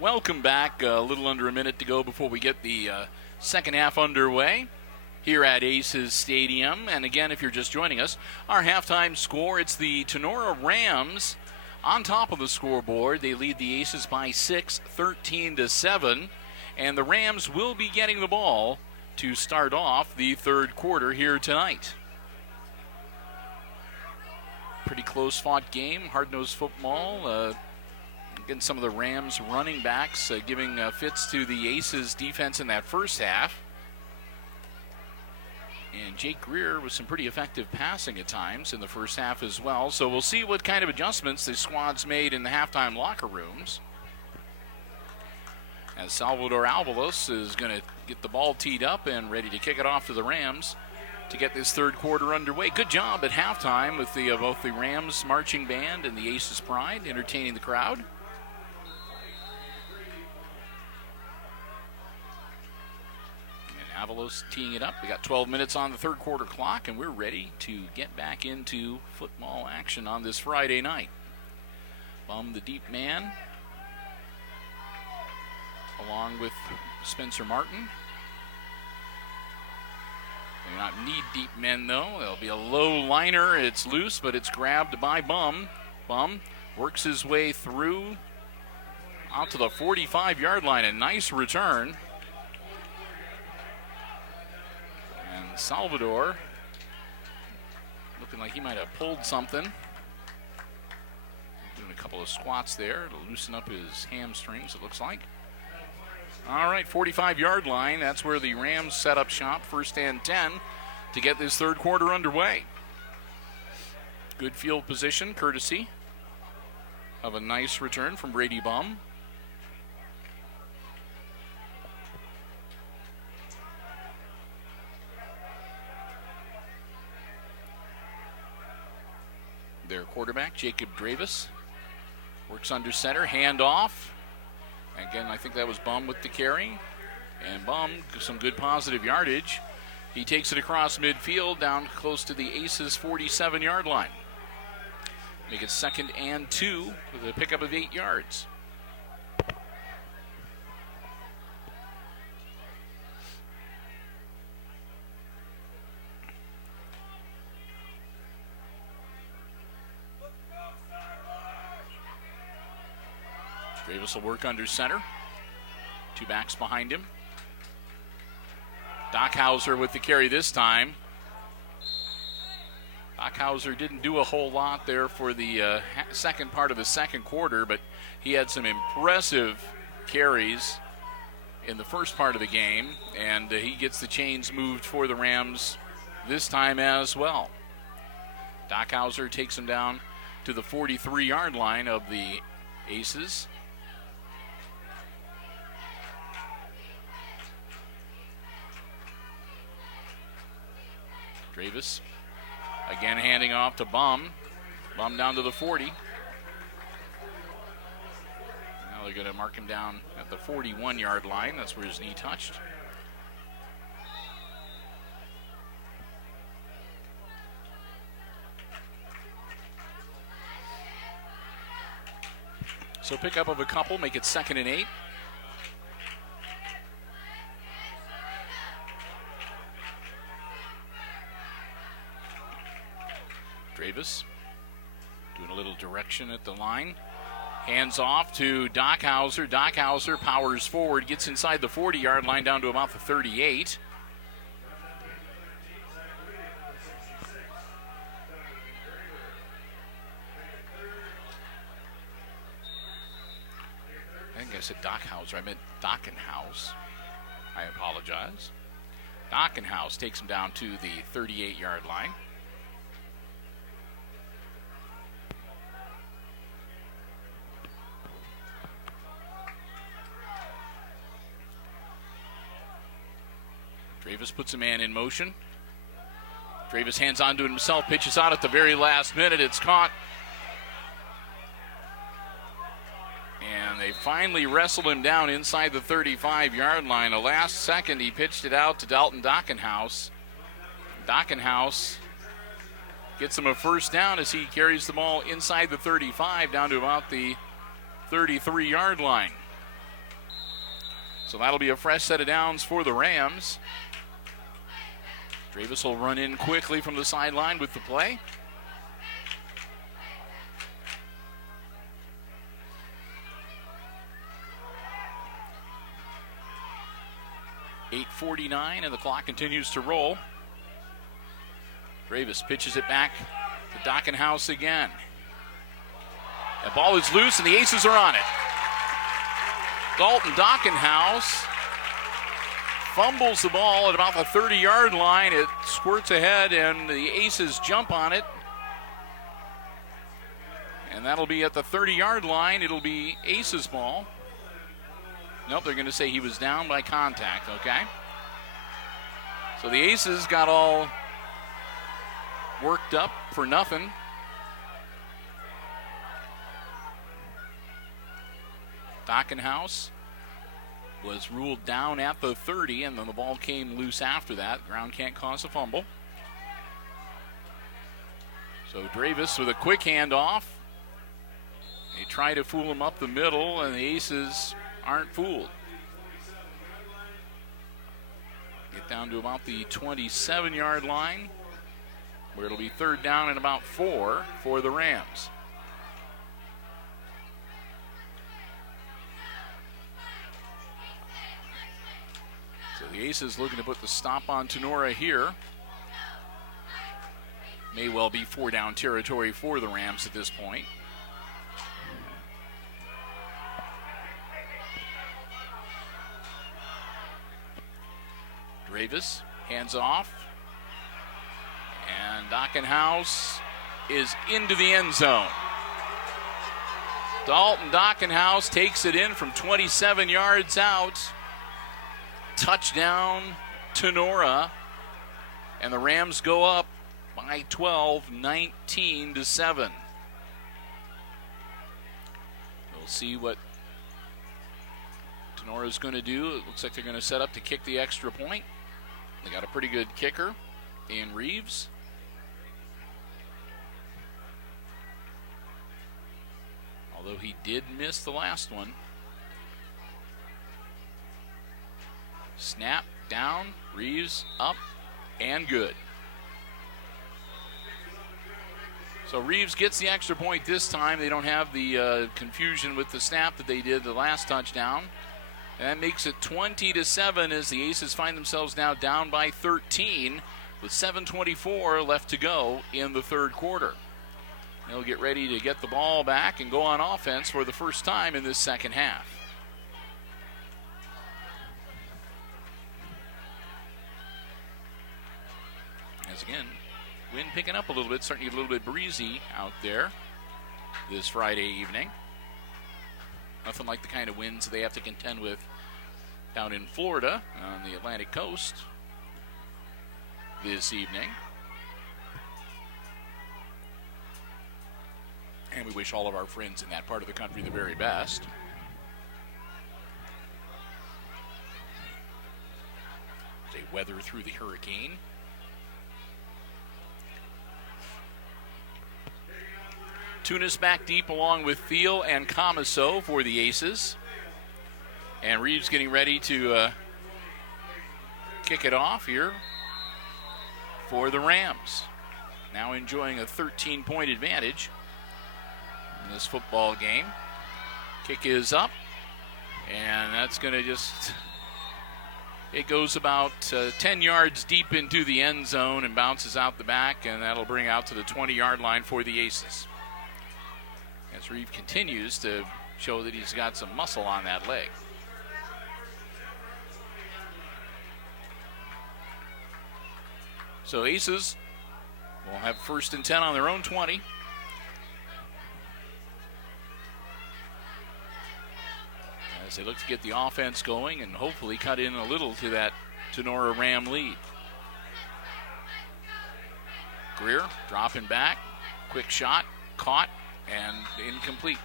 Welcome back. A little under a minute to go before we get the second half underway here at Aces Stadium. And again, if you're just joining us, our halftime score, it's the Tinora Rams on top of the scoreboard. They lead the Aces by 6, 13-7. And the Rams will be getting the ball to start off the third quarter here tonight. Pretty close-fought game, hard-nosed football. Again, some of the Rams running backs giving fits to the Aces defense in that first half. And Jake Greer with some pretty effective passing at times in the first half as well. So we'll see what kind of adjustments the squad's made in the halftime locker rooms. As Salvador Alvalos is going to get the ball teed up and ready to kick it off to the Rams to get this third quarter underway. Good job at halftime with the both the Rams marching band and the Aces Pride entertaining the crowd. Avalos teeing it up. We got 12 minutes on the third quarter clock, and we're ready to get back into football action on this Friday night. Bum, the deep man, along with Spencer Martin. They do not need deep men, though. There'll be a low liner. It's loose, but it's grabbed by Bum. Bum works his way through out to the 45-yard line. A nice return. Salvador looking like he might have pulled something. Doing a couple of squats there to loosen up his hamstrings, it looks like. All right, 45-yard line. That's where the Rams set up shop, first and 10, to get this third quarter underway. Good field position, courtesy of a nice return from Brady Bum. Their quarterback, Jacob Dravis, works under center, handoff. Again, I think that was Bum with the carry. And Bum, some good positive yardage. He takes it across midfield down close to the Aces' 47-yard line. Make it 2nd and 2 with a pickup of 8 yards. Davis will work under center. Two backs behind him. Dockhauser with the carry this time. Dockhauser didn't do a whole lot there for the second part of the second quarter, but he had some impressive carries in the first part of the game, and he gets the chains moved for the Rams this time as well. Dockhauser takes him down to the 43-yard line of the Aces. Dravis again handing off to Bum. Bum down to the 40. Now they're going to mark him down at the 41-yard line. That's where his knee touched. So pick up of a couple, make it 2nd and 8. Dravis doing a little direction at the line. Hands off to Dockhauser. Dockhauser powers forward, gets inside the 40-yard line down to about the 38. I think I said Dockhauser. I meant Dockenhouse. I apologize. Dockenhouse takes him down to the 38-yard line. Dravis puts a man in motion. Dravis hands on to it himself, pitches out at the very last minute. It's caught. And they finally wrestled him down inside the 35-yard line. The last second, he pitched it out to Dalton Dockenhouse. Dockenhouse gets him a first down as he carries the ball inside the 35 down to about the 33-yard line. So that'll be a fresh set of downs for the Rams. Dravis will run in quickly from the sideline with the play. .8:49 and the clock continues to roll. Dravis pitches it back to Dockenhouse again. The ball is loose and the Aces are on it. Dalton Dockenhouse fumbles the ball at about the 30-yard line. It squirts ahead and the Aces jump on it. And that'll be at the 30-yard line. It'll be Aces ball. Nope, they're going to say he was down by contact, okay? So the Aces got all worked up for nothing. Dockenhouse was ruled down at the 30, and then the ball came loose after that. Ground can't cause a fumble. So Dravis with a quick handoff. They try to fool him up the middle, and the Aces aren't fooled. Get down to about the 27-yard line, where it'll be third down and about 4 for the Rams. So the Aces looking to put the stop on Tinora here. May well be 4-down territory for the Rams at this point. Dravis hands off, and Dockenhouse is into the end zone. Dalton Dockenhouse takes it in from 27 yards out. Touchdown, Tinora, and the Rams go up by 12, 19-7. We'll see what Tinora's going to do. It looks like they're going to set up to kick the extra point. They got a pretty good kicker in Reeves. Although he did miss the last one. Snap, down, Reeves, up, and good. So Reeves gets the extra point this time. They don't have the confusion with the snap that they did the last touchdown. And that makes it 20-7 as the Aces find themselves now down by 13 with 7:24 left to go in the third quarter. They'll get ready to get the ball back and go on offense for the first time in this second half. As again, wind picking up a little bit, starting to get a little bit breezy out there this Friday evening. Nothing like the kind of winds they have to contend with down in Florida on the Atlantic coast this evening. And we wish all of our friends in that part of the country the very best. As they weather through the hurricane. Tunis back deep along with Thiel and Comiso for the Aces. And Reeves getting ready to kick it off here for the Rams. Now enjoying a 13-point advantage in this football game. Kick is up, and that's going to just, it goes about 10 yards deep into the end zone and bounces out the back, and that'll bring out to the 20-yard line for the Aces. As Reeves continues to show that he's got some muscle on that leg. So Aces will have 1st and 10 on their own 20. As they look to get the offense going and hopefully cut in a little to that Tinora Ram lead. Greer dropping back. Quick shot. Caught and incomplete.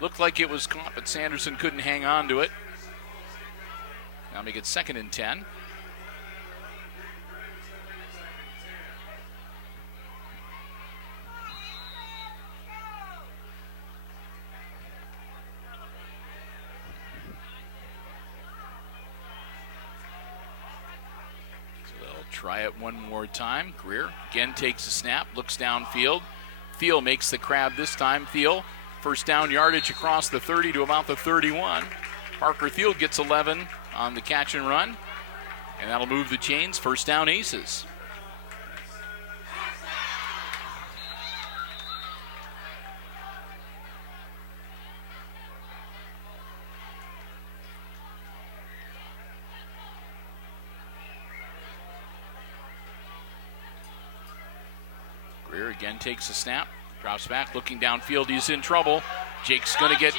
Looked like it was caught, but Sanderson couldn't hang on to it. Now make it 2nd and 10. Try it one more time. Greer again takes a snap, looks downfield. Thiel makes the grab this time. Thiel, first down yardage across the 30 to about the 31. Parker Thiel gets 11 on the catch and run, and that'll move the chains. First down, Aces. Greer again takes a snap, drops back, looking downfield. He's in trouble. Jake's going to get,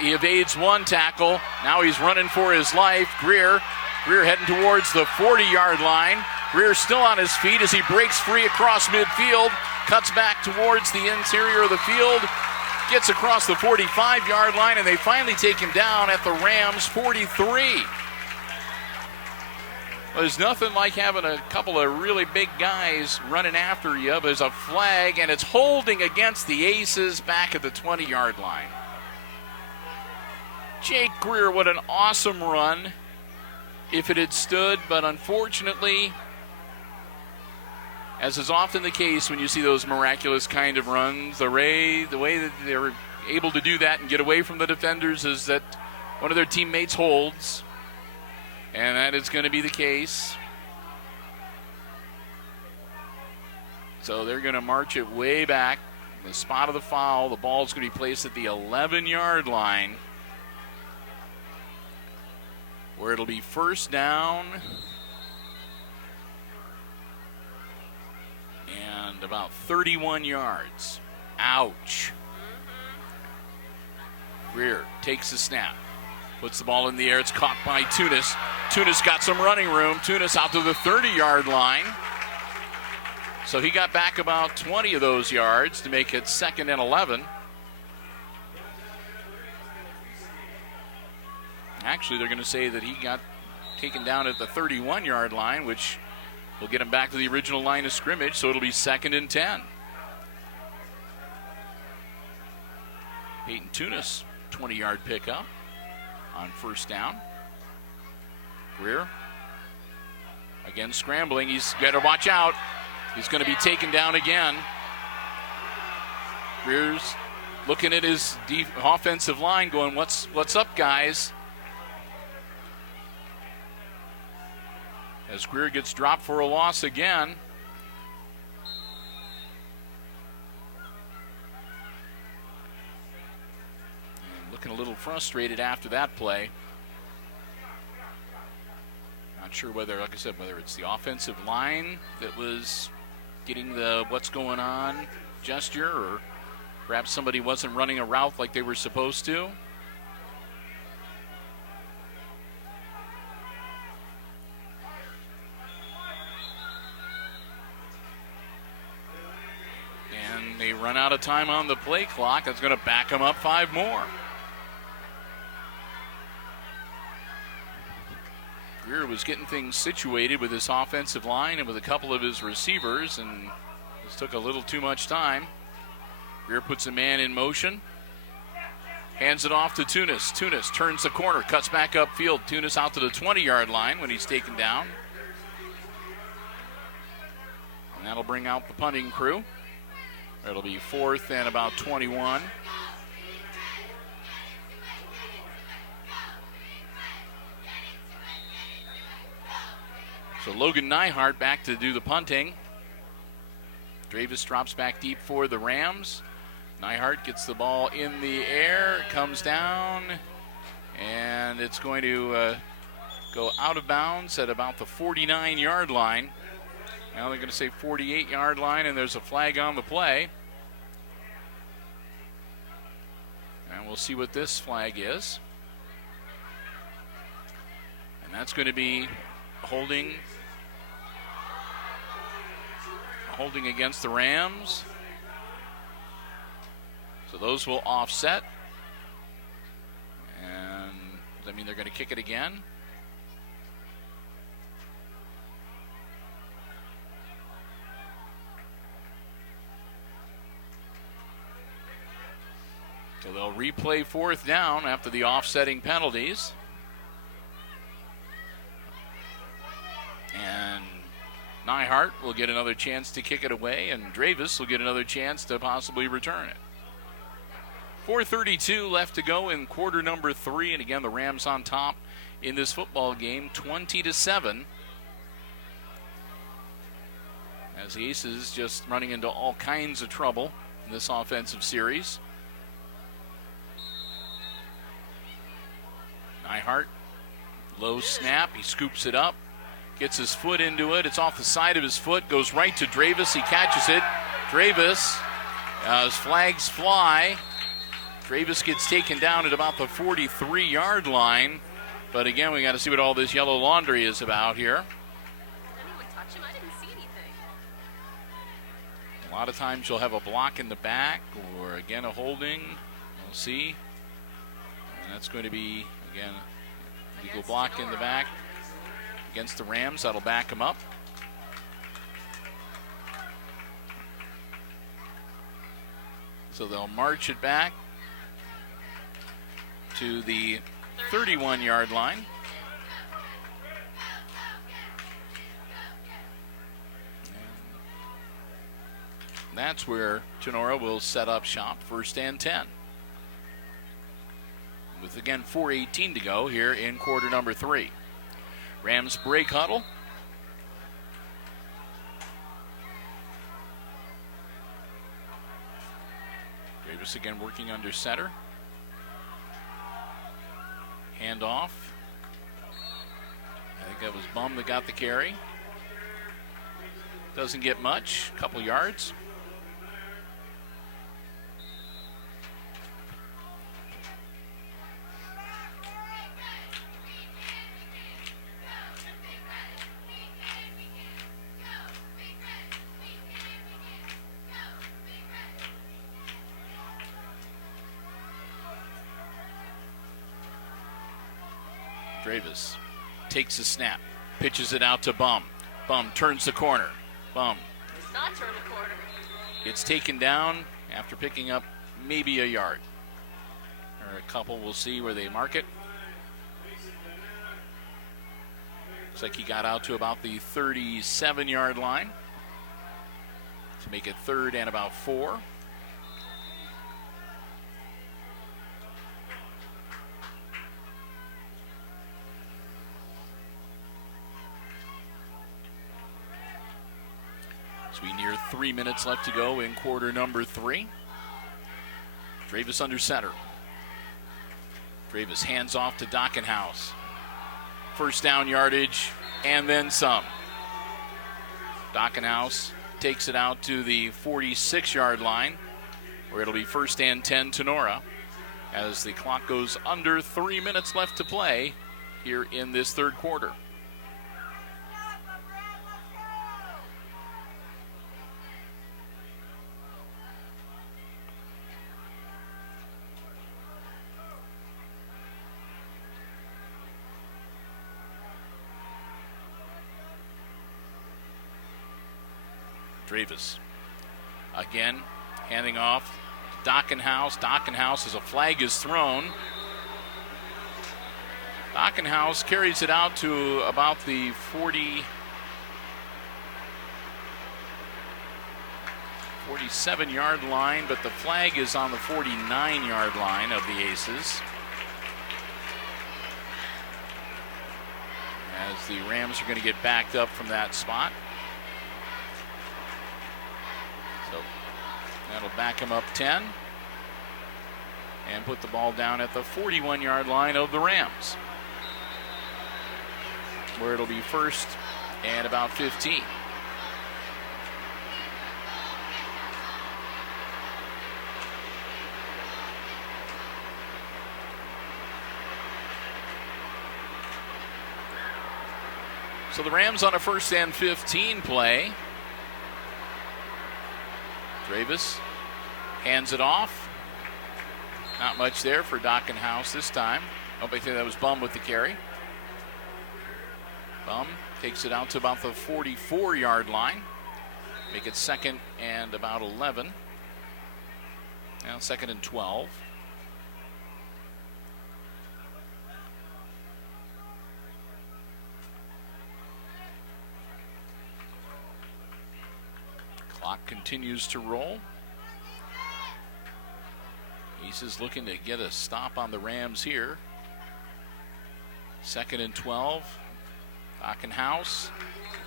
he evades one tackle. Now he's running for his life. Greer heading towards the 40-yard line. Greer still on his feet as he breaks free across midfield, cuts back towards the interior of the field, gets across the 45-yard line, and they finally take him down at the Rams' 43. Well, there's nothing like having a couple of really big guys running after you. There's a flag, and it's holding against the Aces back at the 20-yard line. Jake Greer, what an awesome run if it had stood, but unfortunately, as is often the case when you see those miraculous kind of runs, the way that they're able to do that and get away from the defenders is that one of their teammates holds. And that is going to be the case. So they're going to march it way back. The spot of the foul, the ball's going to be placed at the 11-yard line, where it'll be first down and about 31 yards. Ouch. Greer takes the snap. Puts the ball in the air. It's caught by Tunis. Tunis got some running room. Tunis out to the 30-yard line. So he got back about 20 of those yards to make it 2nd and 11. Actually, they're going to say that he got taken down at the 31-yard line, which will get him back to the original line of scrimmage, so it'll be 2nd and 10. Peyton Tunis, 20-yard pickup on first down. Greer again scrambling. He's got to watch out. He's going to be taken down again. Greer's looking at his offensive line going, what's up, guys? As Greer gets dropped for a loss again. Looking a little frustrated after that play. Not sure whether, like I said, whether it's the offensive line that was getting the what's going on gesture, or perhaps somebody wasn't running a route like they were supposed to. And they run out of time on the play clock. That's going to back them up 5 more. Greer was getting things situated with his offensive line and with a couple of his receivers, and this took a little too much time. Greer puts a man in motion, hands it off to Tunis. Tunis turns the corner, cuts back upfield. Tunis out to the 20-yard line when he's taken down. And that'll bring out the punting crew. It'll be 4th and about 21. So Logan Nyhart back to do the punting. Dravis drops back deep for the Rams. Nyhart gets the ball in the air, comes down, and it's going to go out of bounds at about the 49-yard line. Now they're going to say 48-yard line, and there's a flag on the play. And we'll see what this flag is. And that's going to be holding against the Rams. So those will offset. And does that mean they're going to kick it again? So they'll replay fourth down after the offsetting penalties. And Nyhart will get another chance to kick it away, and Dravis will get another chance to possibly return it. 4:32 left to go in quarter number 3, and again the Rams on top in this football game, 20-7. As the Aces just running into all kinds of trouble in this offensive series. Nyhart, low snap, he scoops it up, gets his foot into it. It's off the side of his foot, goes right to Dravis. He catches it. Dravis, as flags fly, Dravis gets taken down at about the 43-yard line. But again, we got to see what all this yellow laundry is about here. Anyone touch him? I didn't see anything. A lot of times you'll have a block in the back, or again a holding. We'll see. And that's going to be, again, legal block in the back against the Rams. That'll back them up. So they'll march it back to the 31-yard line. And that's where Tinora will set up shop, 1st and 10. With, again, 4:18 to go here in quarter number 3. Rams break huddle. Davis again working under center. Hand off. I think that was Bum that got the carry. Doesn't get much, a couple yards. Dravis takes a snap, pitches it out to Bum. Bum turns the corner. Bum Does not turn the corner. gets taken down after picking up maybe a yard. Or a couple, we'll see where they mark it. Looks like he got out to about the 37-yard line to make it 3rd and about 4. We near 3 minutes left to go in quarter number 3. Dravis under center. Dravis hands off to Dockenhouse. 1st down yardage and then some. Dockenhouse takes it out to the 46-yard line, where it'll be 1st and 10 Tinora, as the clock goes under 3 minutes left to play here in this 3rd quarter. Dravis again handing off to Dockenhouse. Dockenhouse, as a flag is thrown. Dockenhouse carries it out to about the 47-yard line, but the flag is on the 49-yard line of the Aces, as the Rams are going to get backed up from that spot. So that'll back him up 10 and put the ball down at the 41-yard line of the Rams, where it'll be 1st and about 15. So the Rams on a 1st and 15 play. Travis hands it off. Not much there for Dockenhouse this time. I think that was Bum with the carry. Bum takes it out to about the 44-yard line. Make it 2nd and about 11. Now 2nd and 12. Clock continues to roll. Aces looking to get a stop on the Rams here. 2nd and 12. Dockenhouse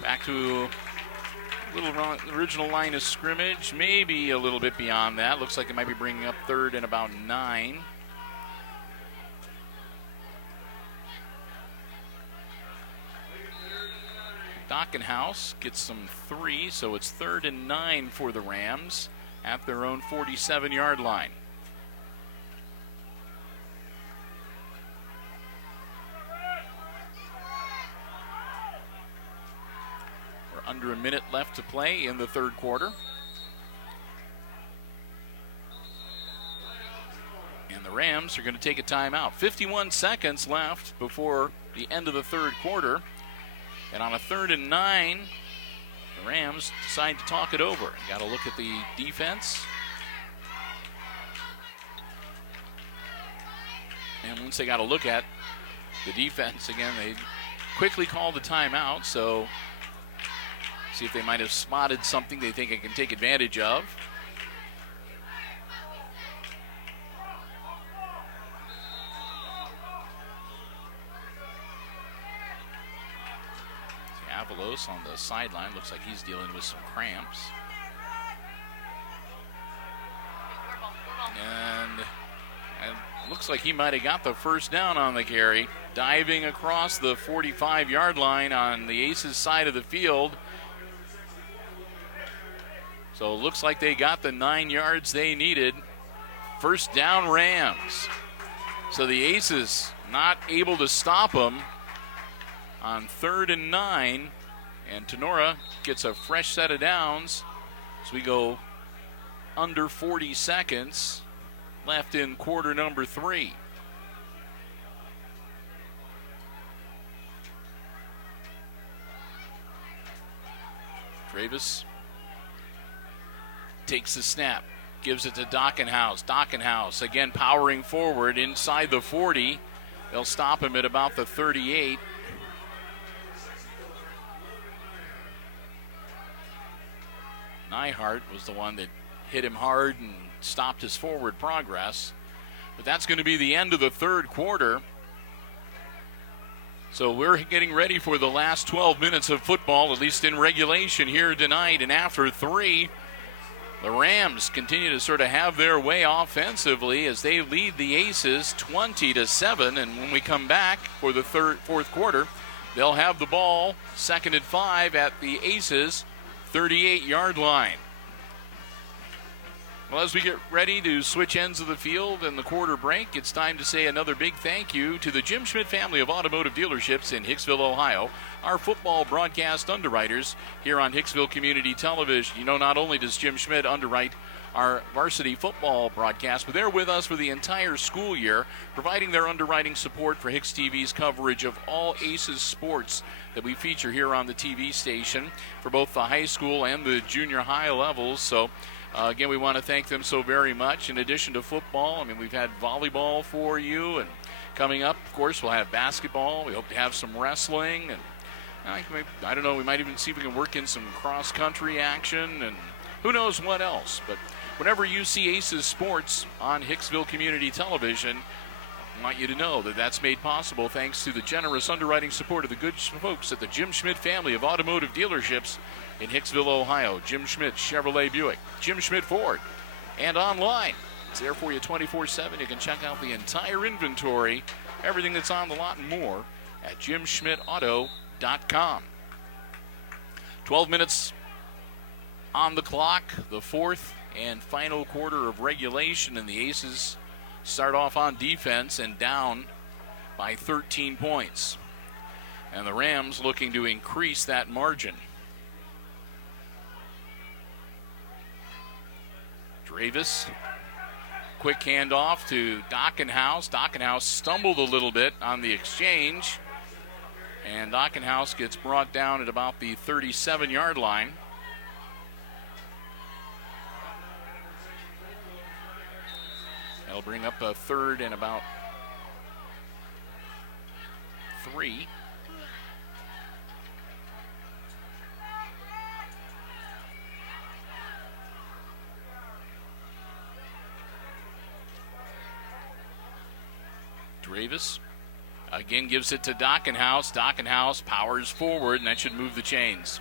back to a little original line of scrimmage, maybe a little bit beyond that. Looks like it might be bringing up 3rd and about 9. Dockenhouse gets some 3, so it's 3rd and 9 for the Rams at their own 47-yard line. We're under a minute left to play in the 3rd quarter. And the Rams are going to take a timeout. 51 seconds left before the end of the 3rd quarter. And on a 3rd and 9, the Rams decide to talk it over. Got to look at the defense. And once they got to look at the defense again, they quickly call the timeout. So see if they might have spotted something they think it can take advantage of. Avalos on the sideline. Looks like he's dealing with some cramps. And it looks like he might have got the first down on the carry. Diving across the 45-yard line on the Aces side of the field. So it looks like they got the 9 yards they needed. First down, Rams. So the Aces not able to stop them on 3rd and 9, and Tinora gets a fresh set of downs as we go under 40 seconds left in quarter number 3. Travis takes the snap, gives it to Dockenhouse. Dockenhouse again powering forward inside the 40. They'll stop him at about the 38. Nyhart was the one that hit him hard and stopped his forward progress. But that's going to be the end of the 3rd quarter. So we're getting ready for the last 12 minutes of football, at least in regulation here tonight. And after 3, the Rams continue to sort of have their way offensively as they lead the Aces 20-7. And when we come back for the 4th quarter, they'll have the ball 2nd and 5 at the Aces 38-yard line. Well, as we get ready to switch ends of the field and the quarter break, it's time to say another big thank you to the Jim Schmidt family of automotive dealerships in Hicksville, Ohio, our football broadcast underwriters here on Hicksville Community Television. You know, not only does Jim Schmidt underwrite our varsity football broadcast, but they're with us for the entire school year, providing their underwriting support for HIX-TV's coverage of all Aces sports that we feature here on the TV station for both the high school and the junior high levels. So again, we want to thank them so very much. In addition to football, I mean, we've had volleyball for you, and coming up, of course, we'll have basketball. We hope to have some wrestling, and I don't know, we might even see if we can work in some cross-country action, and who knows what else. But whenever you see Aces Sports on Hicksville Community Television, I want you to know that that's made possible thanks to the generous underwriting support of the good folks at the Jim Schmidt family of automotive dealerships in Hicksville, Ohio. Jim Schmidt Chevrolet Buick, Jim Schmidt Ford, and online. It's there for you 24/7. You can check out the entire inventory, everything that's on the lot and more at jimschmidtauto.com. 12 minutes on the clock, the 4th and final quarter of regulation, and the Aces start off on defense and down by 13 points. And the Rams looking to increase that margin. Dravis, quick handoff to Dockenhouse. Dockenhouse stumbled a little bit on the exchange. And Dockenhouse gets brought down at about the 37-yard line. They'll bring up a third and about 3. Dravis again gives it to Dockenhouse. Dockenhouse powers forward, and that should move the chains.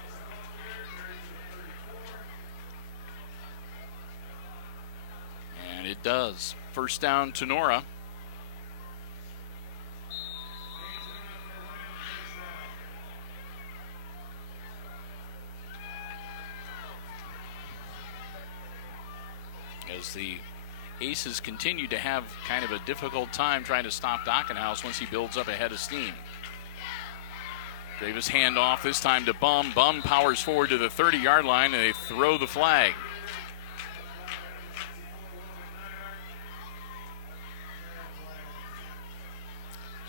And it does. First down, Tinora. As the Aces continue to have kind of a difficult time trying to stop Dockenhouse once he builds up a head of steam. Davis handoff this time to Bum. Bum powers forward to the 30-yard line, and they throw the flag.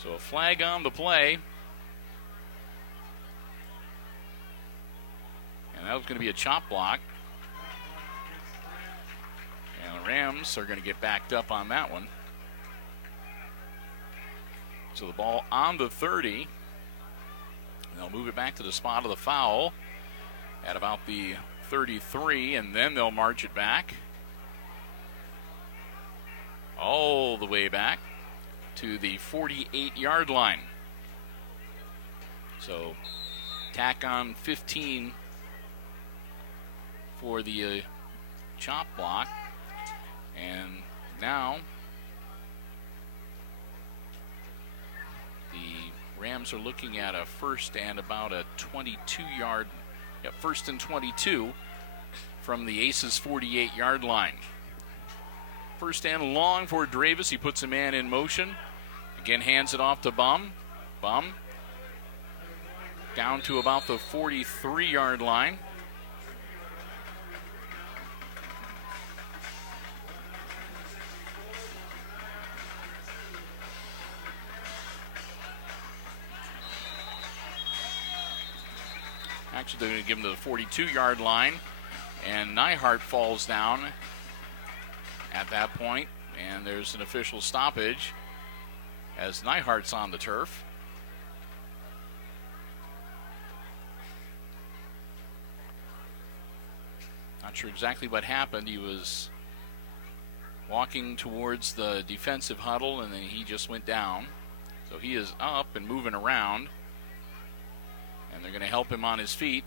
So a flag on the play. And that was going to be a chop block. And the Rams are going to get backed up on that one. So the ball on the 30. And they'll move it back to the spot of the foul at about the 33, and then they'll march it back all the way back to the 48-yard line. So tack on 15 for the chop block. And now the Rams are looking at a first and about a 22-yard, first and 22 from the Aces 48-yard line. First and long for Dravis. He puts a man in motion. Again, hands it off to Bum. Bum down to about the 43-yard line. Actually, they're going to give him to the 42-yard line, and Nyhart falls down at that point, and there's an official stoppage as Nyhart's on the turf. Not sure exactly what happened. He was walking towards the defensive huddle, and then he just went down. So he is up and moving around. And they're going to help him on his feet.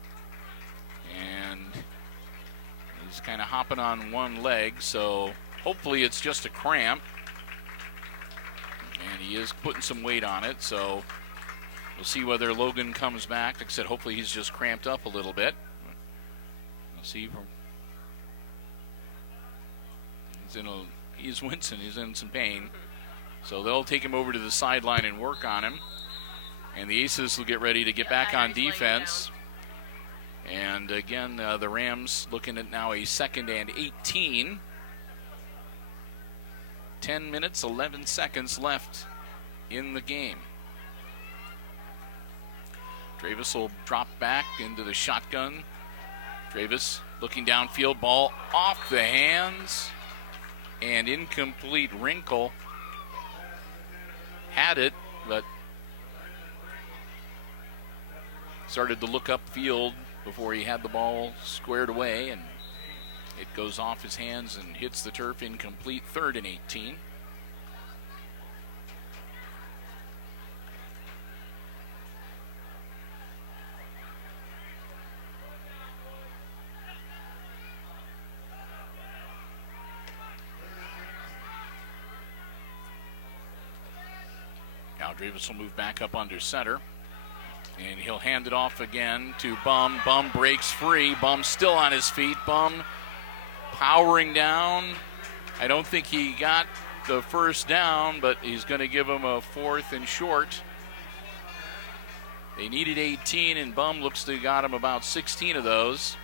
And he's kind of hopping on one leg, so hopefully it's just a cramp. And he is putting some weight on it, so we'll see whether Logan comes back. Like I said, hopefully he's just cramped up a little bit. We'll see. He's wincing. He's in some pain. So they'll take him over to the sideline and work on him. And the Aces will get ready to get back on defense. And again, the Rams looking at now a 2nd and 18. 10 minutes, 11 seconds left in the game. Dravis will drop back into the shotgun. Dravis looking downfield, ball off the hands. And incomplete. Wrinkle had it, but started to look upfield before he had the ball squared away, and it goes off his hands and hits the turf. Incomplete. 3rd and 18. Now Dravis will move back up under center. And he'll hand it off again to Bum. Bum breaks free. Bum still on his feet. Bum powering down. I don't think he got the first down, but he's going to give him a 4th and short. They needed 18, and Bum looks to have got him about 16 of those.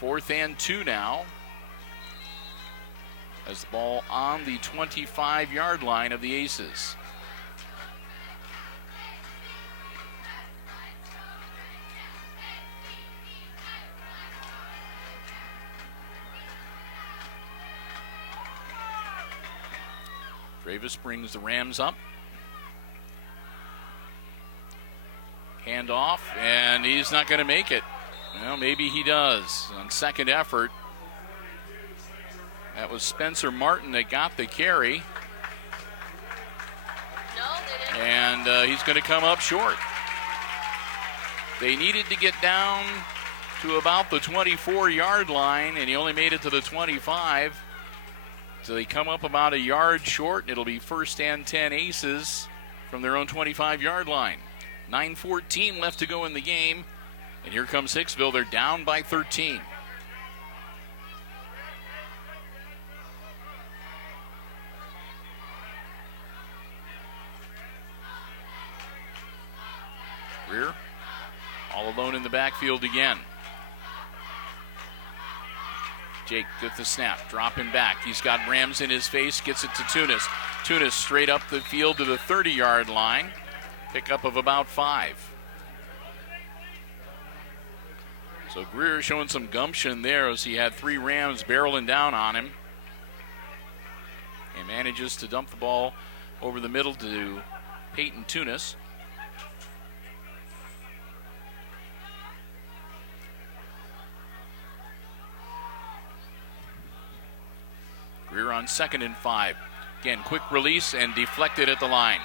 4th and 2 now. As the ball on the 25-yard line of the Aces. Davis brings the Rams up. Hand off, and he's not going to make it. Well, maybe he does on second effort. That was Spencer Martin that got the carry. No, they didn't. And he's going to come up short. They needed to get down to about the 24-yard line, and he only made it to the 25. So they come up about a yard short, and it'll be 1st and 10 Aces from their own 25-yard line. 9:14 left to go in the game, and here comes Hicksville. They're down by 13. Greer all alone in the backfield again. Jake with the snap, dropping back. He's got Rams in his face, gets it to Tunis. Tunis straight up the field to the 30-yard line. Pickup of about 5. So Greer showing some gumption there as he had 3 Rams barreling down on him. And manages to dump the ball over the middle to Peyton Tunis. Greer on 2nd and 5. Again, quick release and deflected at the line.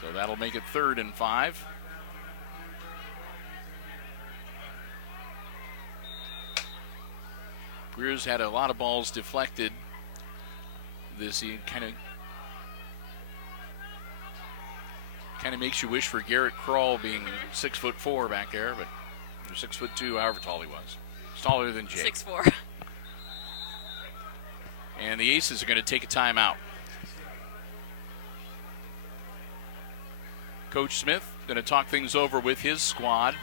So that'll make it 3rd and 5. Greer's had a lot of balls deflected this year. Kind of makes you wish for Garrett Kroll being 6'4" back there, but 6'2", however tall he was. He's taller than Jake. 6'4". And the Aces are going to take a timeout. Coach Smith going to talk things over with his squad.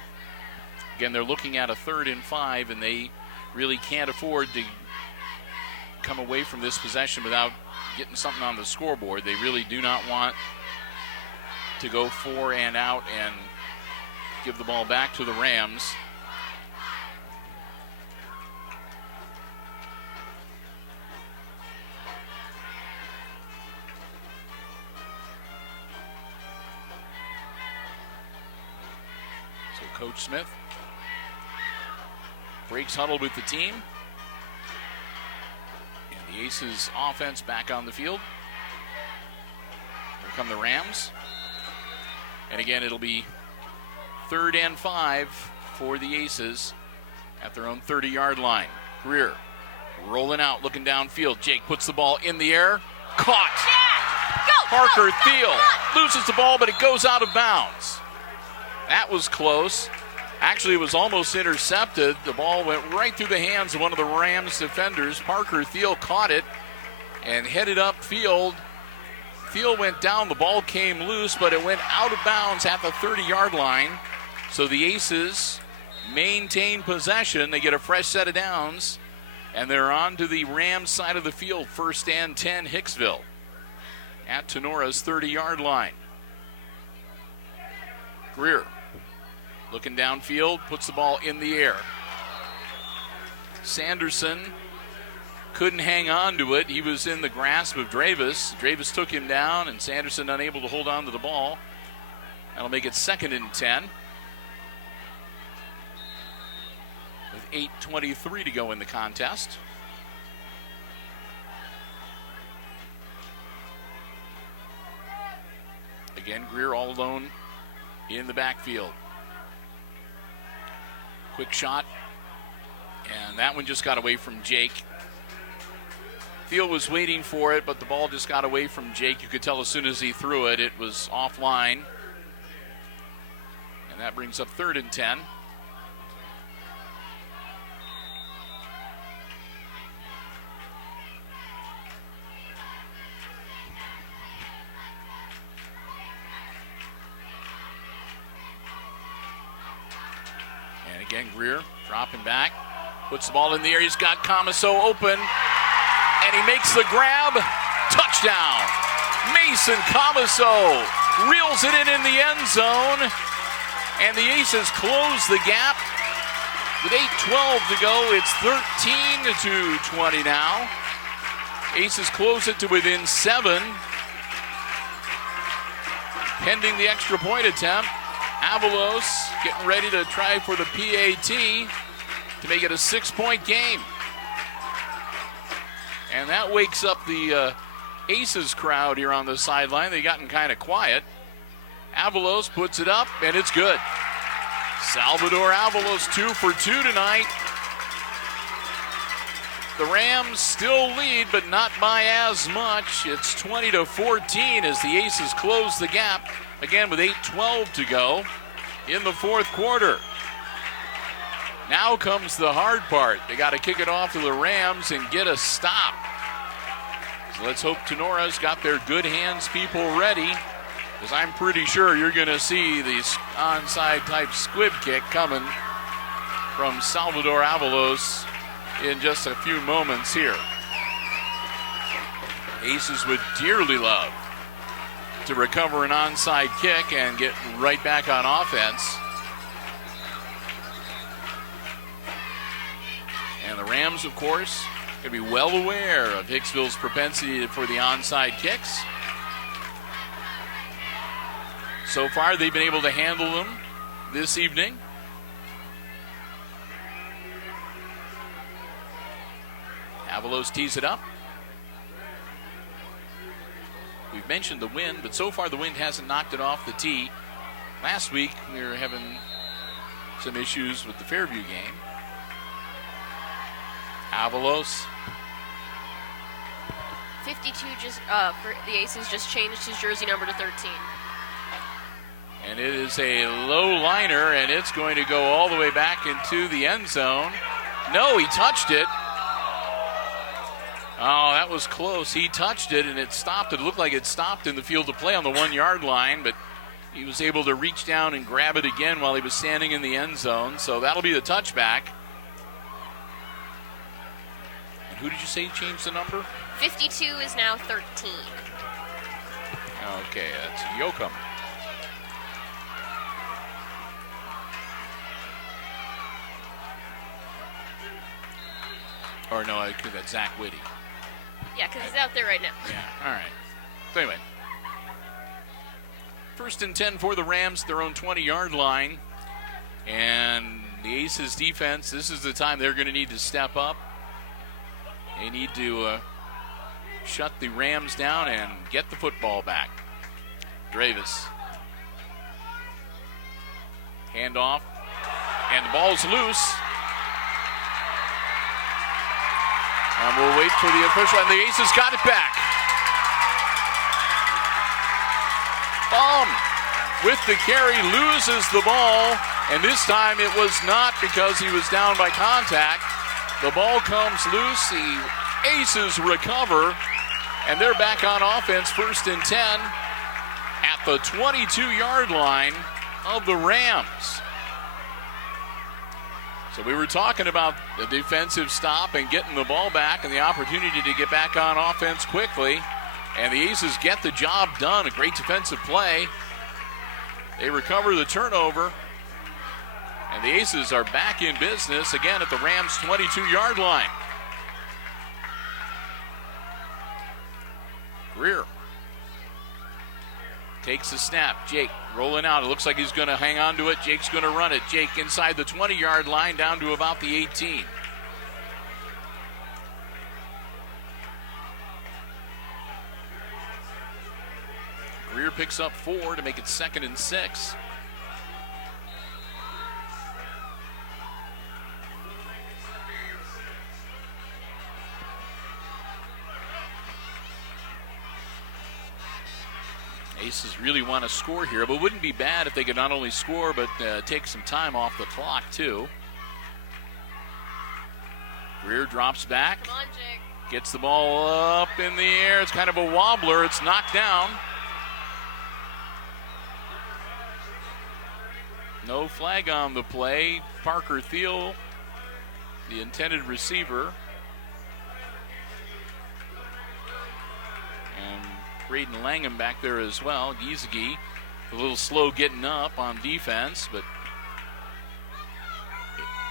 Again, they're looking at a 3rd and 5, and they really can't afford to come away from this possession without getting something on the scoreboard. They really do not want to go 4 and out and give the ball back to the Rams. So Coach Smith breaks huddle with the team. And the Aces offense back on the field. Here come the Rams. And again, it'll be 3rd and 5 for the Aces at their own 30-yard line. Greer rolling out, looking downfield. Jake puts the ball in the air. Caught. Yeah. Go, Parker go, Thiel loses the ball, but it goes out of bounds. That was close. Actually, it was almost intercepted. The ball went right through the hands of one of the Rams defenders. Parker Thiel caught it and headed upfield. Thiel went down. The ball came loose, but it went out of bounds at the 30-yard line. So the Aces maintain possession. They get a fresh set of downs, and they're on to the Rams side of the field. 1st and 10, Hicksville at Tenora's 30-yard line. Greer looking downfield, puts the ball in the air. Sanderson couldn't hang on to it. He was in the grasp of Dravis. Dravis took him down, and Sanderson unable to hold on to the ball. That'll make it 2nd and 10. With 8:23 to go in the contest. Again, Greer all alone in the backfield. Quick shot, and that one just got away from Jake. Thiel was waiting for it, but the ball just got away from Jake. You could tell as soon as he threw it, it was offline. And that brings up 3rd and 10. Again, Greer dropping back. Puts the ball in the air. He's got Comiso open. And he makes the grab. Touchdown. Mason Comiso reels it in the end zone. And the Aces close the gap. With 8:12 to go, it's 13-20 now. Aces close it to within 7. Pending the extra point attempt. Avalos getting ready to try for the PAT to make it a 6-point game. And that wakes up the Aces crowd here on the sideline. They've gotten kind of quiet. Avalos puts it up, and it's good. Salvador Avalos 2 for 2 tonight. The Rams still lead, but not by as much. It's 20-14 as the Aces close the gap. Again, with 8:12 to go in the fourth quarter. Now comes the hard part. They got to kick it off to the Rams and get a stop. So let's hope Tenora's got their good hands people ready, because I'm pretty sure you're going to see the onside type squib kick coming from Salvador Avalos in just a few moments here. Aces would dearly love to recover an onside kick and get right back on offense. And the Rams, of course, going to be well aware of Hicksville's propensity for the onside kicks. So far, they've been able to handle them this evening. Avalos tees it up. We've mentioned the wind, but so far the wind hasn't knocked it off the tee. Last week, we were having some issues with the Fairview game. Avalos. 52 just for the Aces just changed his jersey number to 13. And it is a low liner, and it's going to go all the way back into the end zone. No, he touched it. Oh, that was close. He touched it, and it stopped. It looked like it stopped in the field of play on the 1-yard line, but he was able to reach down and grab it again while he was standing in the end zone. So that'll be the touchback. And who did you say changed the number? 52 is now 13. Okay, that's Yoakum. Or no, I think that's Zach Whitty. Yeah, because he's out there right now. Yeah, all right. So anyway, 1st and 10 for the Rams, their own 20-yard line. And the Aces defense, this is the time they're going to need to step up. They need to shut the Rams down and get the football back. Dravis. Handoff. And the ball's loose. And we'll wait for the official, and the Aces got it back. Baum with the carry loses the ball, and this time it was not because he was down by contact. The ball comes loose, the Aces recover, and they're back on offense, 1st and 10 at the 22-yard line of the Rams. So we were talking about the defensive stop and getting the ball back and the opportunity to get back on offense quickly. And the Aces get the job done. A great defensive play. They recover the turnover. And the Aces are back in business again at the Rams' 22-yard line. Greer takes the snap. Jake rolling out. It looks like he's going to hang on to it. Jake's going to run it. Jake inside the 20-yard line down to about the 18. Greer picks up 4 to make it 2nd and 6. Aces really want to score here, but it wouldn't be bad if they could not only score, but take some time off the clock, too. Greer drops back. Come on, Jake. Gets the ball up in the air. It's kind of a wobbler. It's knocked down. No flag on the play. Parker Thiel, the intended receiver. And Braden Langham back there as well. Giesecke a little slow getting up on defense, but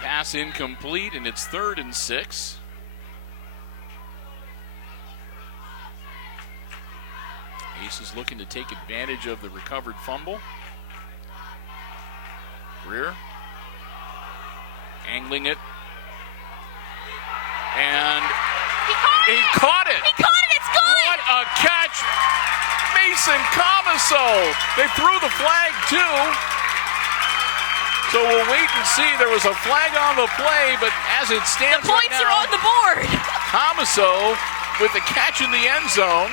pass incomplete, and it's 3rd and 6. Aces looking to take advantage of the recovered fumble. Greer angling it, and he caught it. He caught it. It's good. What a catch, Mason Comiso. They threw the flag too, so we'll wait and see. There was a flag on the play, but as it stands, the points right now, are on the board. Comiso with the catch in the end zone.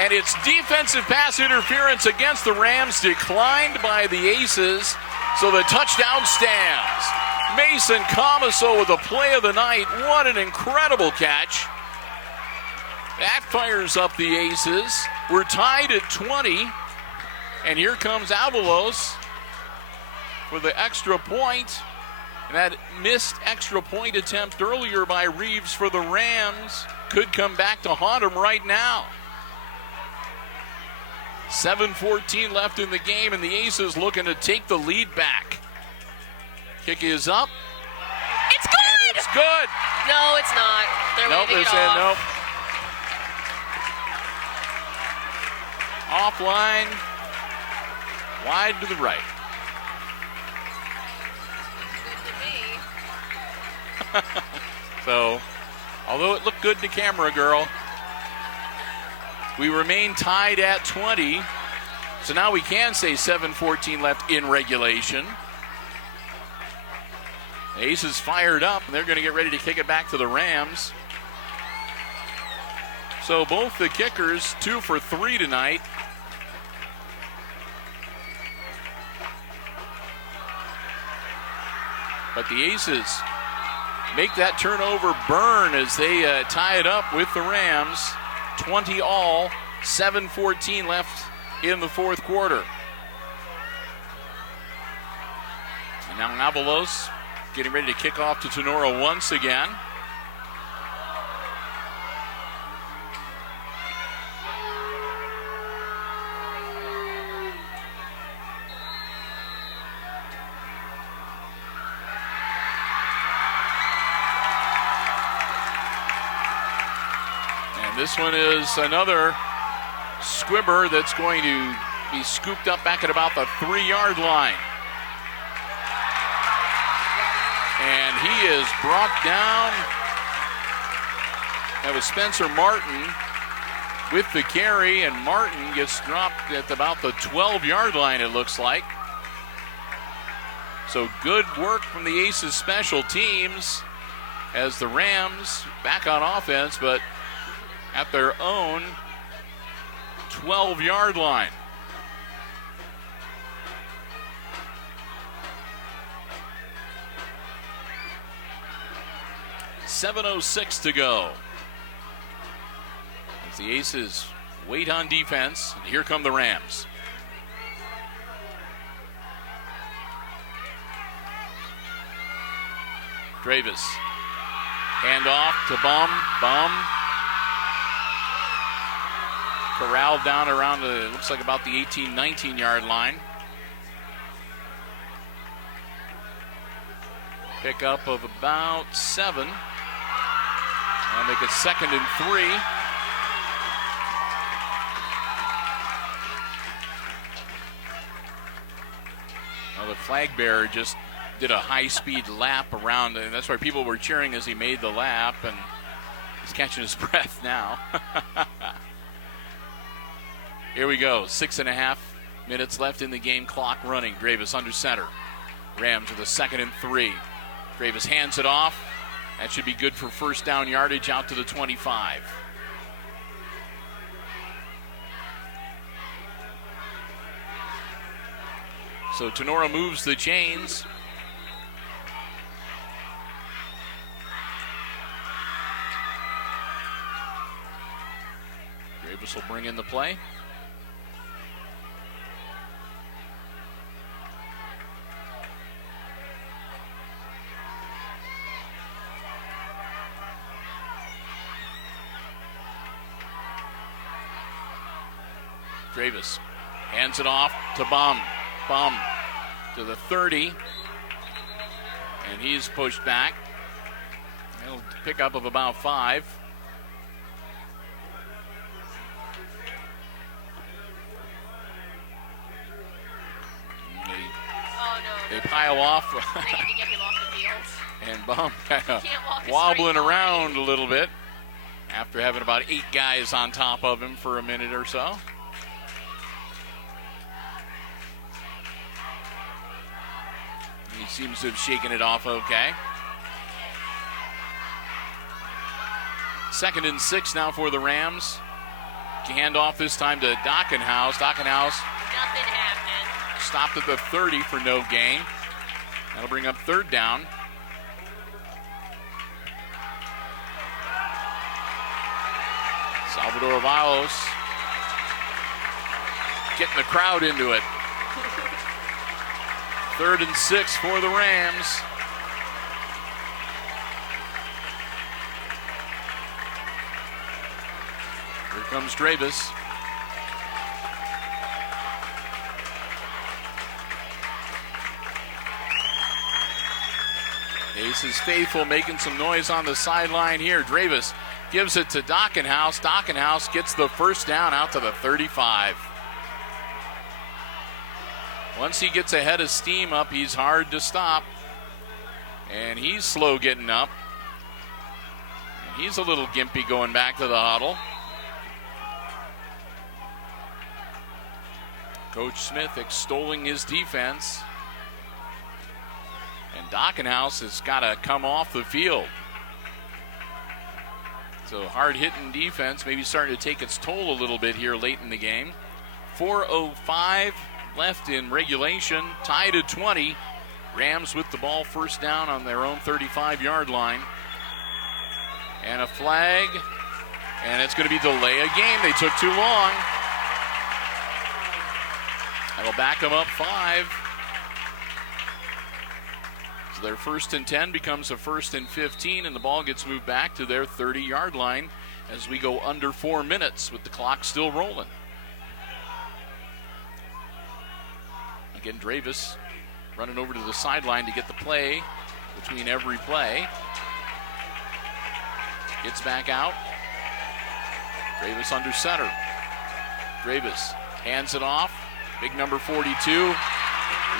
And it's defensive pass interference against the Rams, declined by the Aces, so the touchdown stands. Mason Comiso with the play of the night. What an incredible catch. That fires up the Aces. We're tied at 20. And here comes Avalos for the extra point. And that missed extra point attempt earlier by Reeves for the Rams could come back to haunt him right now. 7:14 left in the game, and the Aces looking to take the lead back. Kick is up. It's good! And it's good! No, it's not. They're Nope, leaving they're it saying off. nope. Offline, wide to the right. Good to me. So, although it looked good to camera, girl, we remain tied at 20. So now we can say 7:14 left in regulation. The Aces fired up, and they're going to get ready to kick it back to the Rams. So both the kickers, 2 for 3 tonight. But the Aces make that turnover burn as they tie it up with the Rams. 20 all, 7:14 left in the fourth quarter. And now Avalos getting ready to kick off to Tinora once again. This one is another squibber that's going to be scooped up back at about the 3-yard line. And he is brought down. That was Spencer Martin with the carry, and Martin gets dropped at about the 12-yard line, it looks like. So good work from the Aces special teams as the Rams back on offense, but at their own 12-yard line. .706 to go. As the Aces wait on defense, and here come the Rams. Dravis. Hand off to Bum. Corralled down around it looks like about the 18-19 yard line. Pick up of about 7. I'll make it 2nd and 3. Now the flag bearer just did a high-speed lap around, and that's why people were cheering as he made the lap, and he's catching his breath now. Here we go, 6.5 minutes left in the game, clock running. Dravis under center. Rams with a 2nd and 3. Dravis hands it off. That should be good for first down yardage out to the 25. So Tinora moves the chains. Dravis will bring in the play. Dravis hands it off to Bum. Bum to the 30. And he's pushed back. He'll pick up of about 5. They pile off. They need to get him off the field. And Bum kind of wobbling around a little bit after having about 8 guys on top of him for a minute or so. He seems to have shaken it off okay. 2nd and 6 now for the Rams. Hand off this time to Dockenhouse. Dockenhouse. Nothing happened. Stopped at the 30 for no gain. That'll bring up 3rd down. Salvador Valos getting the crowd into it. 3rd and 6 for the Rams. Here comes Dravis. Aces faithful making some noise on the sideline here. Dravis gives it to Dockenhouse. Dockenhouse gets the 1st down out to the 35. Once he gets ahead of steam up, he's hard to stop. And he's slow getting up. And he's a little gimpy going back to the huddle. Coach Smith extolling his defense. And Dockenhouse has got to come off the field. So hard-hitting defense, maybe starting to take its toll a little bit here late in the game. 4:05 left in regulation, tied at 20. Rams with the ball, 1st down on their own 35-yard line. And a flag, and it's going to be delay a game. They took too long. That'll back them up 5. So their 1st and 10 becomes a 1st and 15, and the ball gets moved back to their 30-yard line as we go under 4 minutes with the clock still rolling. Again, Dravis running over to the sideline to get the play between every play. Gets back out. Dravis under center. Dravis hands it off. Big number 42. He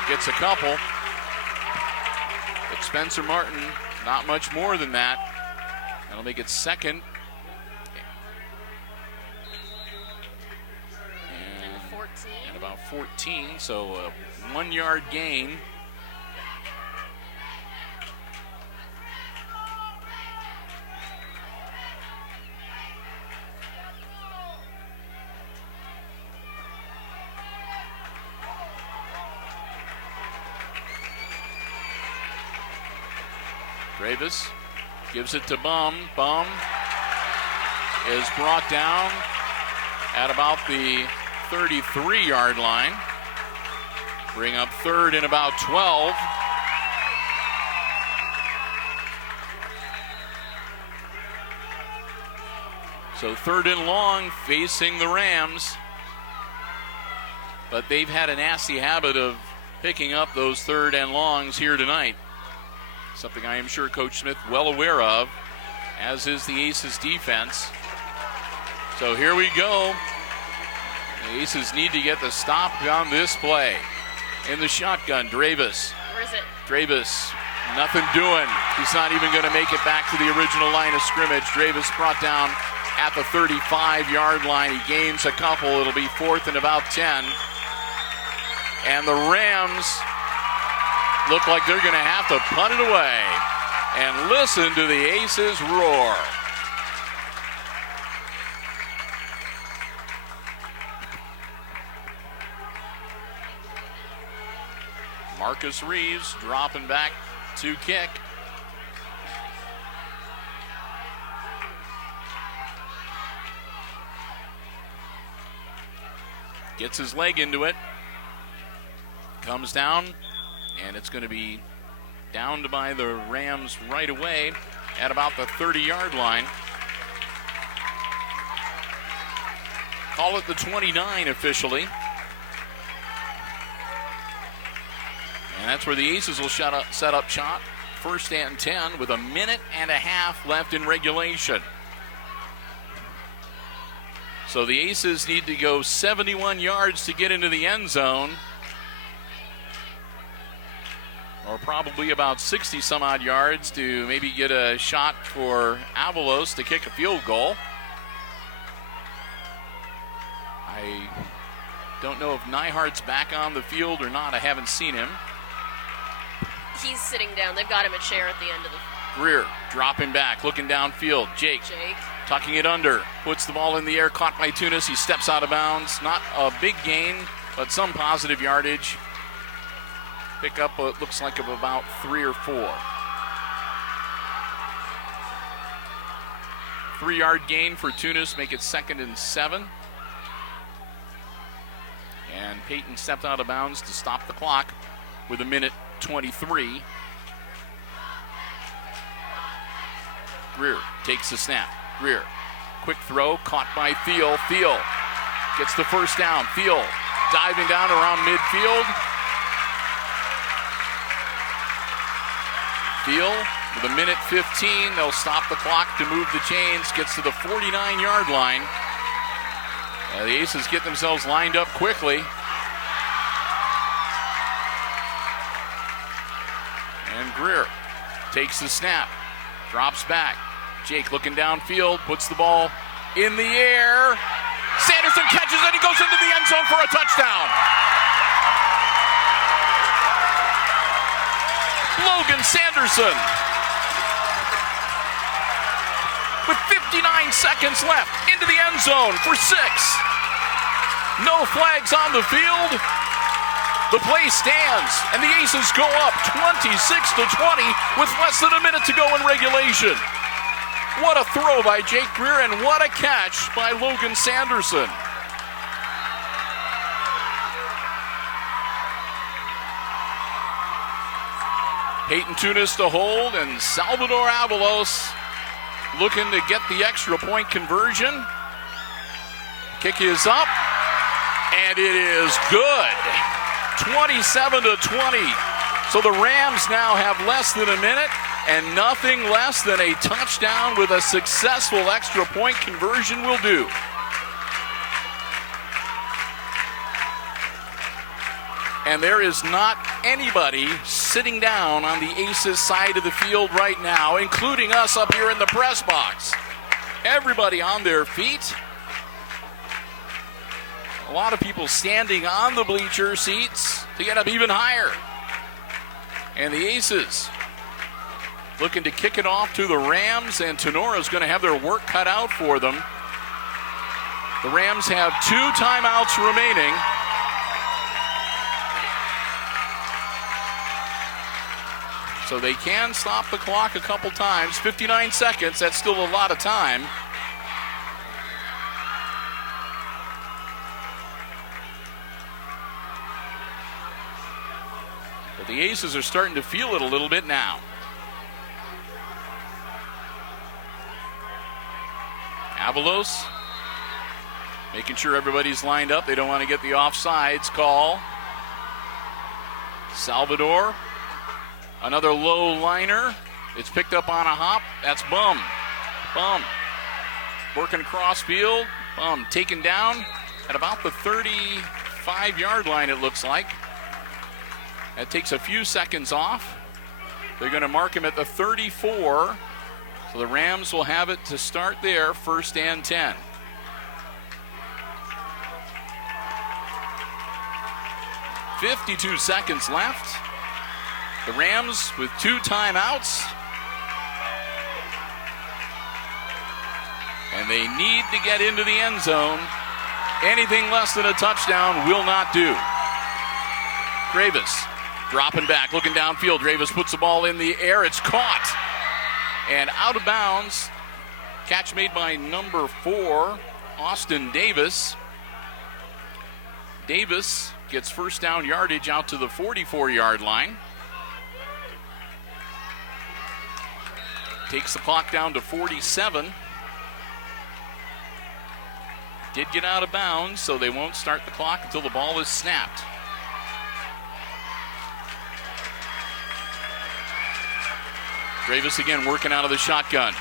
gets a couple. But Spencer Martin, not much more than that. That'll make it 2nd. And about 14, so a 1-yard gain. Dravis gives it to Bum. Bum is brought down at about the 33-yard line. Bring up 3rd and about 12. So 3rd and long facing the Rams. But they've had a nasty habit of picking up those 3rd and longs here tonight. Something I am sure Coach Smith well aware of, as is the Aces defense. So here we go. The Aces need to get the stop on this play. In the shotgun, Dravis. Where is it? Dravis, nothing doing. He's not even going to make it back to the original line of scrimmage. Dravis brought down at the 35-yard line. He gains a couple. It'll be 4th and about 10. And the Rams look like they're going to have to punt it away. And listen to the Aces roar. Marcus Reeves dropping back to kick. Gets his leg into it. Comes down. And it's going to be downed by the Rams right away at about the 30-yard line. Call it the 29 officially. And that's where the Aces will set up shot. 1st and 10 with 1.5 minutes left in regulation. So the Aces need to go 71 yards to get into the end zone. Or probably about 60 some odd yards to maybe get a shot for Avalos to kick a field goal. I don't know if Nyhart's back on the field or not. I haven't seen him. He's sitting down. They've got him a chair at the end of the... Greer dropping back, looking downfield. Jake tucking it under, puts the ball in the air, caught by Tunis. He steps out of bounds. Not a big gain, but some positive yardage. Pick up what looks like of about 3 or 4. 3-yard gain for Tunis, make it 2nd and 7. And Peyton stepped out of bounds to stop the clock with 1:23. Greer takes the snap. Greer, quick throw, caught by Thiel. Thiel gets the first down. Thiel diving down around midfield. Thiel with 1:15. They'll stop the clock to move the chains. Gets to the 49-yard line. The Aces get themselves lined up quickly. And Greer takes the snap, drops back. Jake looking downfield, puts the ball in the air. Sanderson catches it, he goes into the end zone for a touchdown. Logan Sanderson. With 59 seconds left, into the end zone for 6. No flags on the field. The play stands, and the Aces go up 26-20 with less than a minute to go in regulation. What a throw by Jake Greer, and what a catch by Logan Sanderson. Peyton Tunis to hold, and Salvador Avalos looking to get the extra point conversion. Kick is up, and it is good. 27-20. So the Rams now have less than a minute and nothing less than a touchdown with a successful extra point conversion will do. And there is not anybody sitting down on the Aces side of the field right now, including us up here in the press box. Everybody on their feet. A lot of people standing on the bleacher seats to get up even higher. And the Aces looking to kick it off to the Rams, and Tenora's going to have their work cut out for them. The Rams have 2 timeouts remaining. So they can stop the clock a couple times. 59 seconds, that's still a lot of time. But the Aces are starting to feel it a little bit now. Avalos making sure everybody's lined up. They don't want to get the offsides call. Salvador, another low liner. It's picked up on a hop. That's Bum. Bum working cross field. Bum taken down at about the 35-yard line, it looks like. That takes a few seconds off. They're going to mark him at the 34. So the Rams will have it to start there, 1st and 10. .52 seconds left. The Rams with 2 timeouts. And they need to get into the end zone. Anything less than a touchdown will not do. Gravis dropping back, looking downfield. Gravis puts the ball in the air. It's caught. And out of bounds. Catch made by number 4, Austin Davis. Davis gets first down yardage out to the 44-yard line. Takes the clock down to 47. did get out of bounds, so they won't start the clock until the ball is snapped. Dravis again working out of the shotgun.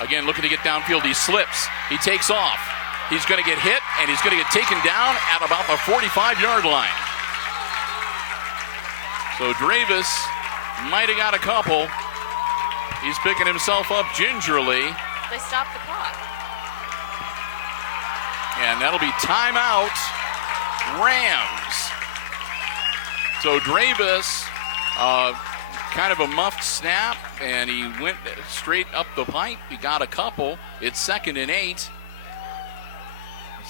Again looking to get downfield. He slips. He takes off. He's going to get hit, and he's going to get taken down at about the 45-yard line. So Dravis might have got a couple. He's picking himself up gingerly. They stopped the clock. And that'll be timeout, Rams. So Dravis, kind of a muffed snap, and he went straight up the pipe. He got a couple. It's 2nd and 8.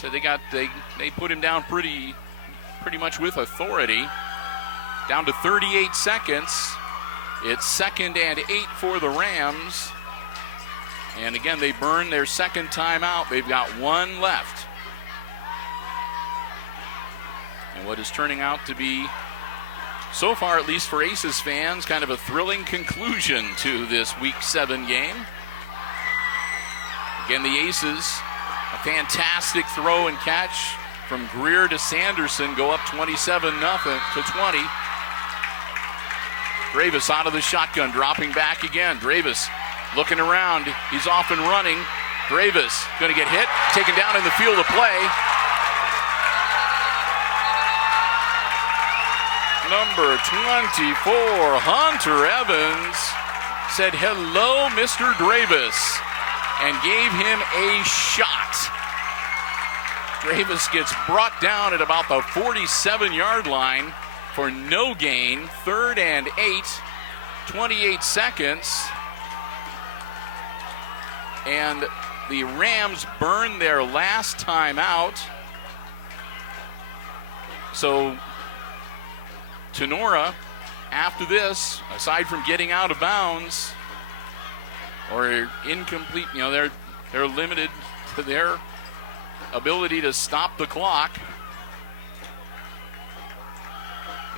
So they put him down pretty much with authority. Down to 38 seconds. It's 2nd and 8 for the Rams. And again, they burned their second timeout. They've got one left. And what is turning out to be, so far at least for Aces fans, kind of a thrilling conclusion to this Week 7 game. Again, the Aces, a fantastic throw and catch from Greer to Sanderson, go up 27-0 to 20. Dravis out of the shotgun, dropping back again. Dravis looking around. He's off and running. Dravis going to get hit, taken down in the field of play. Number 24, Hunter Evans, said hello, Mr. Dravis, and gave him a shot. Dravis gets brought down at about the 47-yard line for no gain. 3rd and 8, 28 seconds. And the Rams burn their last time out. So Tinora, after this, aside from getting out of bounds or incomplete, they're limited to their ability to stop the clock.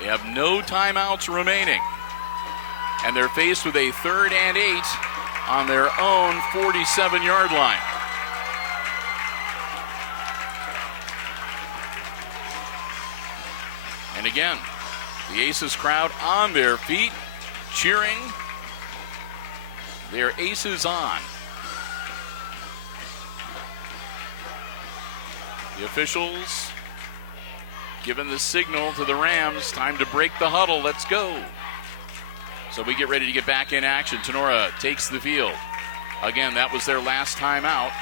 They have no timeouts remaining. And they're faced with a 3rd and 8 on their own 47-yard line. And again, the Aces crowd on their feet, cheering their Aces on. The officials giving the signal to the Rams, time to break the huddle, let's go. So we get ready to get back in action. Tinora takes the field. Again, that was their last timeout.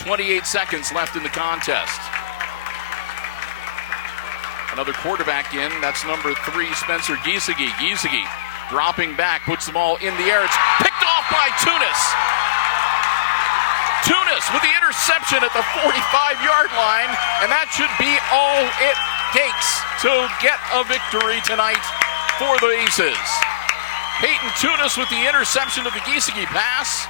28 seconds left in the contest. Another quarterback in, that's number 3, Spencer Giesecke. Giesecke dropping back, puts the ball in the air. It's picked off by Tunis. Tunis with the interception at the 45-yard line, and that should be all it takes to get a victory tonight for the Aces. Peyton Tunis with the interception of the Giesecke pass.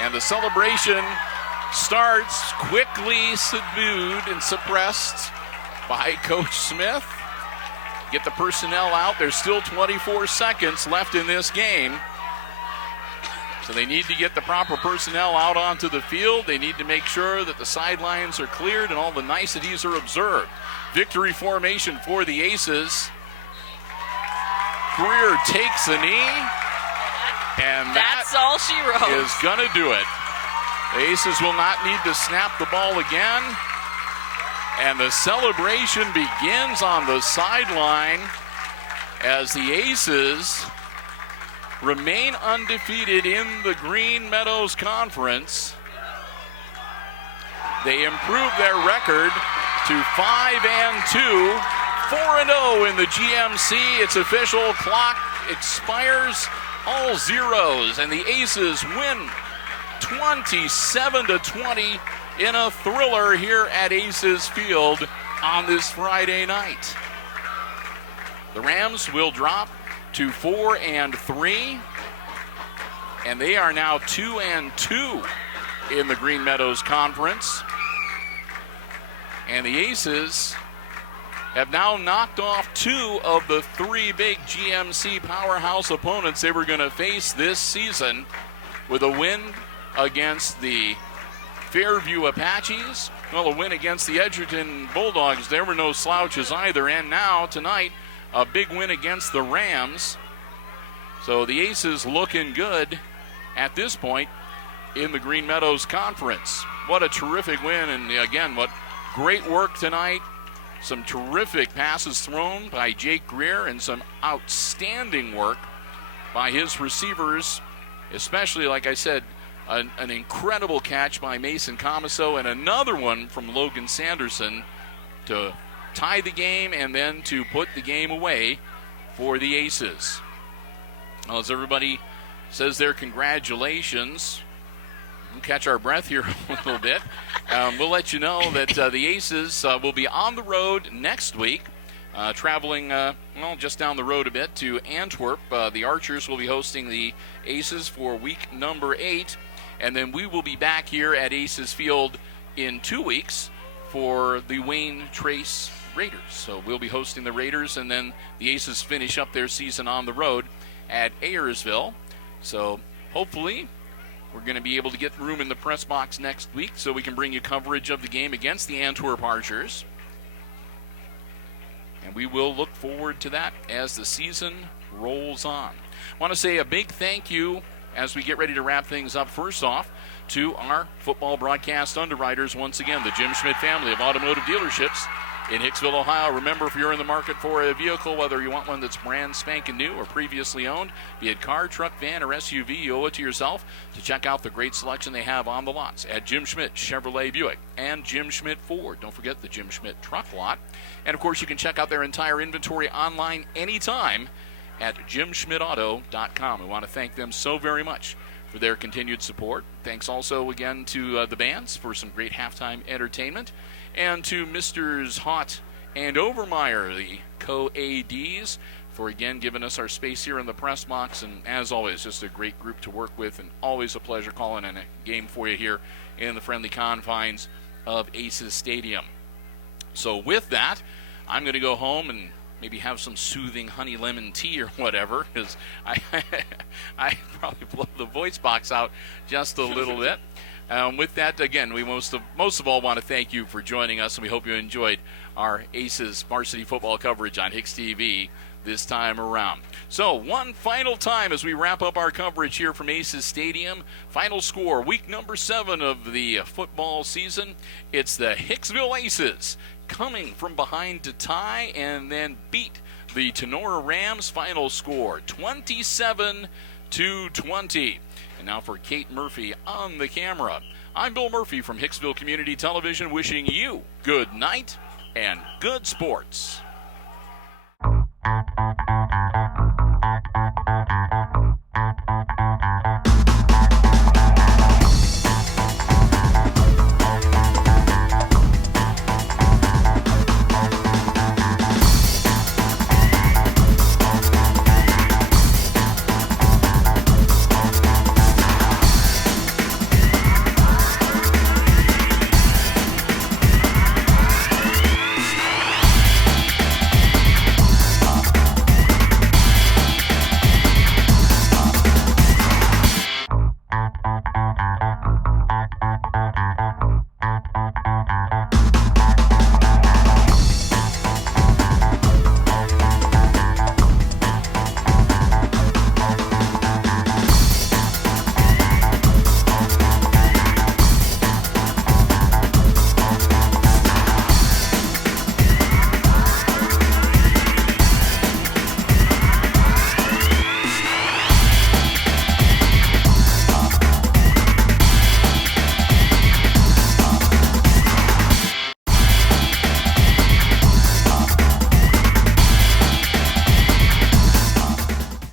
And the celebration starts, quickly subdued and suppressed by Coach Smith. Get the personnel out. There's still 24 seconds left in this game. So they need to get the proper personnel out onto the field. They need to make sure that the sidelines are cleared and all the niceties are observed. Victory formation for the Aces. Greer takes a knee. And that's all she wrote. Is going to do it. The Aces will not need to snap the ball again. And the celebration begins on the sideline as the Aces remain undefeated in the Green Meadows Conference. They improve their record to 5-2, 4-0 in the GMC. It's official. Clock expires. All zeros, and the Aces win 27-20 in a thriller here at Aces Field on this Friday night. The Rams will drop to 4-3, and they are now 2-2 in the Green Meadows Conference. And the Aces have now knocked off 2 of the 3 big GMC powerhouse opponents they were going to face this season with a win against the Fairview Apaches. Well, a win against the Edgerton Bulldogs. There were no slouches either. And now, tonight, a big win against the Rams. So the Aces looking good at this point in the Green Meadows Conference. What a terrific win. And again, what great work tonight. Some terrific passes thrown by Jake Greer and some outstanding work by his receivers, especially, like I said, an incredible catch by Mason Comiso and another one from Logan Sanderson to tie the game and then to put the game away for the Aces. Well, as everybody says their congratulations, we'll catch our breath here a little bit. We'll let you know that the Aces will be on the road next week, traveling just down the road a bit to Antwerp. The Archers will be hosting the Aces for week number 8. And then we will be back here at Aces Field in 2 weeks for the Wayne Trace Raiders. So we'll be hosting the Raiders, and then the Aces finish up their season on the road at Ayersville. So hopefully we're going to be able to get room in the press box next week so we can bring you coverage of the game against the Antwerp Archers. And we will look forward to that as the season rolls on. I want to say a big thank you as we get ready to wrap things up, first off, to our football broadcast underwriters, once again, the Jim Schmidt family of automotive dealerships in Hicksville, Ohio. Remember, if you're in the market for a vehicle, whether you want one that's brand spanking new or previously owned, be it car, truck, van, or SUV, you owe it to yourself to check out the great selection they have on the lots at Jim Schmidt Chevrolet Buick and Jim Schmidt Ford. Don't forget the Jim Schmidt truck lot. And, of course, you can check out their entire inventory online anytime at jimschmidtauto.com. We want to thank them so very much for their continued support. Thanks also again to the bands for some great halftime entertainment, and to Misters Hott and Overmeyer, the co-ADs, for again giving us our space here in the press box. And as always, just a great group to work with, and always a pleasure calling in a game for you here in the friendly confines of Aces Stadium. So with that, I'm going to go home and maybe have some soothing honey lemon tea or whatever, because I probably blow the voice box out just a little bit. With that, again, we most of all want to thank you for joining us, and we hope you enjoyed our Aces varsity football coverage on HIX-TV this time around. So one final time as we wrap up our coverage here from Aces Stadium. Final score, week number 7 of the football season. It's the Hicksville Aces coming from behind to tie and then beat the Tinora Rams. Final score 27-20. And now for Kate Murphy on the camera, I'm Bill Murphy from Hicksville Community Television, wishing you good night and good sports.